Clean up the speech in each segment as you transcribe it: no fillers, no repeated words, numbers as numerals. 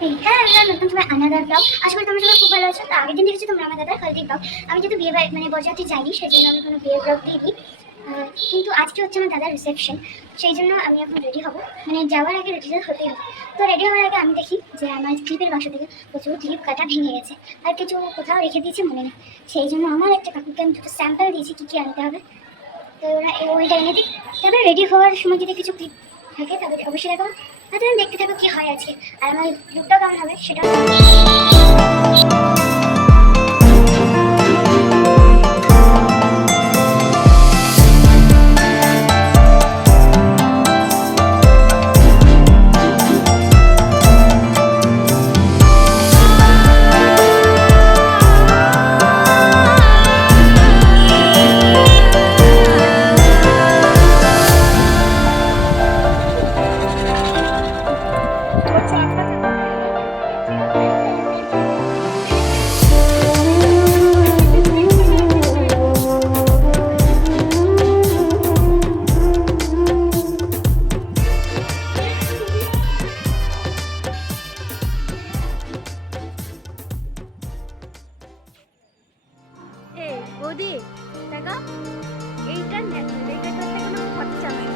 হ্যাঁ হ্যাঁ, নতুন সময় আনাদার ব্লগ। আশা করি তোমরা সবাই খুব ভালো আছো। তো আগের দিন দেখেছি তোমরা আমার দাদার হলদি ব্লগ। আমি যেহেতু বিয়ে মানে বরযাত্রী যাইনি, সেই জন্য আমি কোনো বিয়ের ব্লগ দিইনি। কিন্তু আজকে হচ্ছে আমার দাদার রিসেপশন, সেই জন্য আমি এখন রেডি হব। মানে যাওয়ার আগে রেডি হতেই হবে। তো রেডি হওয়ার আগে আমি দেখি যে আমার ক্লিপের বাসা থেকে প্রচুর ক্লিপ কাটা ভেঙে গেছে, আর কিছু কোথাও রেখে দিয়েছে মনে নেই। সেই জন্য আমার একটা কাকুকে আমি দুটো স্যাম্পল দিয়েছি কী কী আনতে হবে। তো ওরা ওইটা এনে দিই। তারপরে রেডি হওয়ার সময় যদি কিছু ক্লিপ থাকে তাহলে অবশ্যই দেখাবো। হয়তো আমি দেখতে থাকবো কী হয় আজকে, আর আমার লুকটা কেমন হবে সেটা। বৌদি দেখো, এইটা ন্যাচারাল, এটা করতে কোনো খরচা নাই।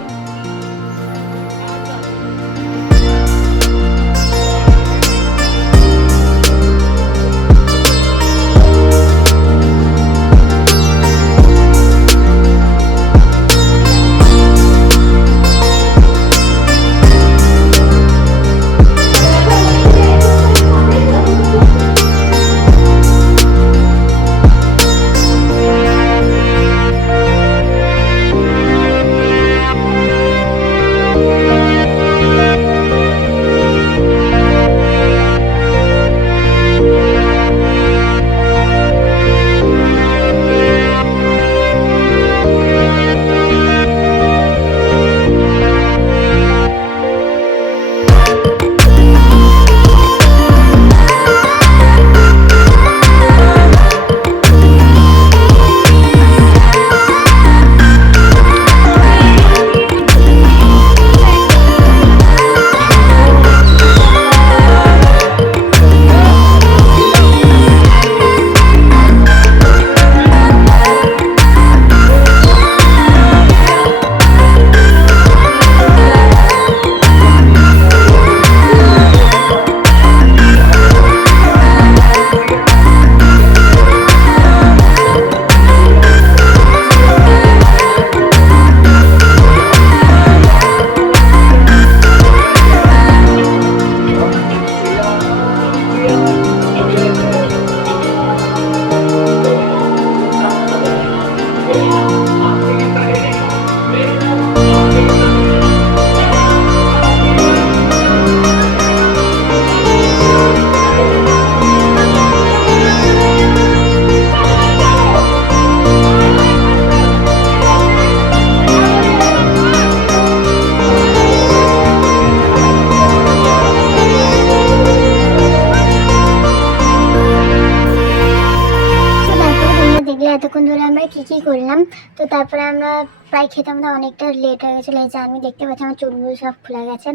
এতক্ষণ ধরে আমরা কি কি করলাম। তো তারপরে আমরা প্রায় খেতে আমাদের অনেকটা লেট হয়ে গেছিলো। এই যে আমি দেখতে পাচ্ছি আমার চুলগুলো সব খুলে গেছে।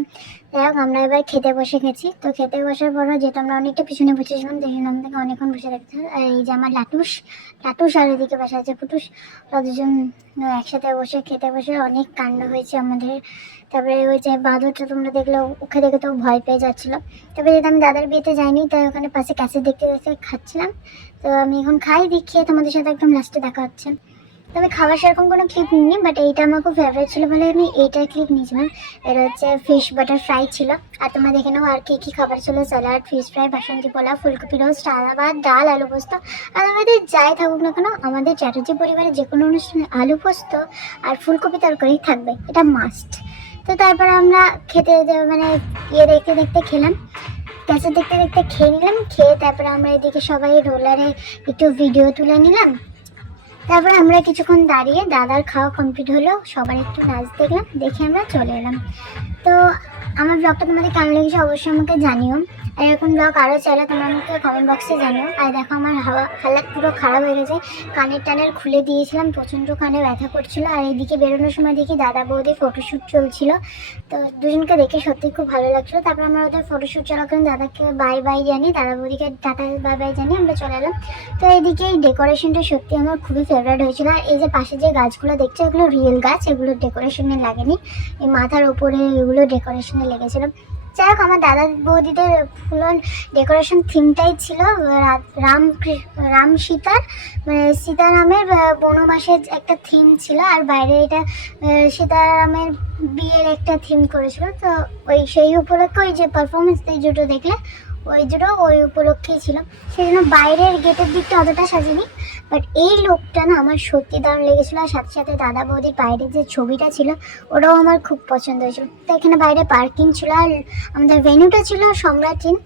যাই হোক, আমরা এবার খেতে বসে গেছি। তো খেতে বসার পরও যেহেতু আমরা অনেকটা পিছনে বসেছিলাম, দেখলাম আমাদেরকে অনেকক্ষণ বসে রাখতে। আর এই যে আমার লাটুস লাটুস আর এদিকে বসে আছে ফুটুস, দুজন একসাথে বসে খেতে বসে অনেক কাণ্ড হয়েছে আমাদের। তারপরে ওই যে বাঁদরটা তোমরা দেখলে, ওকে দেখে তো ভয় পেয়ে যাচ্ছিলো। তারপরে যেহেতু আমি দাদার বিয়েতে যাইনি, তাই ওখানে পাশে ক্যাসেট দেখতে দেখতে খাচ্ছিলাম। তো আমি এখন খাই, দেখি তোমাদের সাথে একদম লাস্টে দেখা হচ্ছে। তবে খাবার সেরকম কোনো ক্লিপ নিইনি, বাট এইটা আমার খুব ফেভারিট ছিল বলে আমি এইটার ক্লিপ নিয়েছিলাম। এটা হচ্ছে ফিশ বাটার ফ্রাই ছিল। আর তোমরা দেখে নাও আর কী কী খাবার ছিল: স্যালাড, ফিশ ফ্রাই, বাসন্তী পোলাও, ফুলকপি রোস্ট, ভাত, ডাল, আলু পোস্ত। আর আমাদের যাই থাকুক না কেন, আমাদের চ্যাটার্জি পরিবারে যে কোনো অনুষ্ঠানে আলু পোস্ত আর ফুলকপি তরকারি থাকবে, এটা মাস্ট। তো তারপরে আমরা খেতে মানে দেখতে দেখতে খেলাম, ক্যাসেট দেখতে দেখতে খেয়ে নিলাম। খেয়ে তারপরে আমরা এদিকে সবাই রোলারে একটু ভিডিও তুলে নিলাম। তারপরে আমরা কিছুক্ষণ দাঁড়িয়ে দাদার খাওয়া কমপ্লিট হলো, সবার একটু নাচ দেখলাম, দেখে আমরা চলে এলাম। তো আমার ব্লগটা তোমাদের কেমন লেগেছে অবশ্যই আমাকে জানিও। আর এরকম ব্লগ আরও চাইলে তোমরা আমাকে কমেন্ট বক্সে জানিও। আর দেখো আমার হালাত পুরো খারাপ হয়ে গেছে, কানের টানের খুলে দিয়েছিলাম, প্রচণ্ড কানে ব্যথা করছিল। আর এইদিকে বেরোনোর সময় দেখি দাদা বৌদি ফটোশ্যুট চলছিল, তো দুজনকে দেখে সত্যি খুব ভালো লাগছিলো। তারপর আমরা ওদের ফটোশ্যুট চলাকালীন দাদাকে বাই বাই জানি, দাদা বৌদিকে টাটা বাই বাই জানি, আমরা চলে এলাম। তো এইদিকে এই ডেকোরেশনটা সত্যি আমার খুবই ফেভারিট হয়েছিল। আর এই যে পাশে যে গাছগুলো দেখছো এগুলো রিয়েল গাছ, এগুলো ডেকোরেশনে লাগেনি, এই মাথার উপরে এগুলো ডেকোরেশনে লেগেছিল। যাই হোক, আমার দাদা বৌদিদের ফুল ডেকোরেশন থিমটাই ছিল রাম সীতার, মানে সীতারামের বনবাসের একটা থিম ছিল। আর বাইরে এটা সীতারামের বিয়ের একটা থিম করেছিল। তো সেই উপলক্ষে ওই যে পারফরমেন্স দুটো দেখলে ওই উপলক্ষেই ছিল, সেই জন্য বাইরের গেটের দিকটা অতটা সাজেনি। বাট এই লোকটা না আমার সত্যি দারুণ লেগেছিলো। আর সাথে সাথে দাদা বৌদির বাইরে যে ছবিটা ছিল ওটাও আমার খুব পছন্দ হয়েছিল। তো এখানে বাইরে পার্কিং ছিল, আর আমাদের ভেন্যুটা ছিল সম্রাট ইন।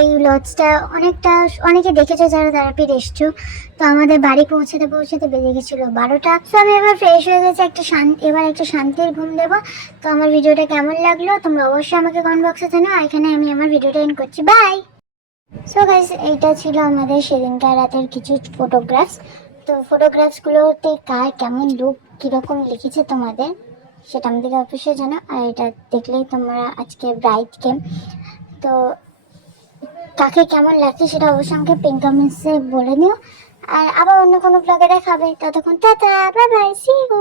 এই লজটা অনেকে দেখেছো যারা তারাপীঠ এসছো। তো আমাদের বাড়ি পৌঁছাতে পৌঁছাতে বেজে গেছিলো 12টা। তো আমি এবার ফ্রেশ হয়ে গেছি, এবার একটা শান্তির ঘুম দেবো। তো আমার ভিডিওটা কেমন লাগলো তোমরা অবশ্যই আমাকে কমেন্ট বক্সে জানাও। আর এখানে আমি আমার ভিডিওটা এন্ড করছি, বাই। সো গাইস, এইটা ছিল আমাদের সেদিনকার রাতের কিছু ফটোগ্রাফস। তো ফটোগ্রাফসগুলোতে কার কেমন লুক কীরকম লিখেছে তোমাদের সেটা আমাদেরকে অবশ্যই জানাও। আর এটা দেখলেই তোমরা আজকে ব্রাইড কেম, তো কাকে কেমন লাগছে সেটা অবশ্যই আমাকে পিন কমেন্টসে বলে নিও। আর আবার অন্য কোনো ব্লগে দেখাবে, ততক্ষণ tata, bye bye, see you.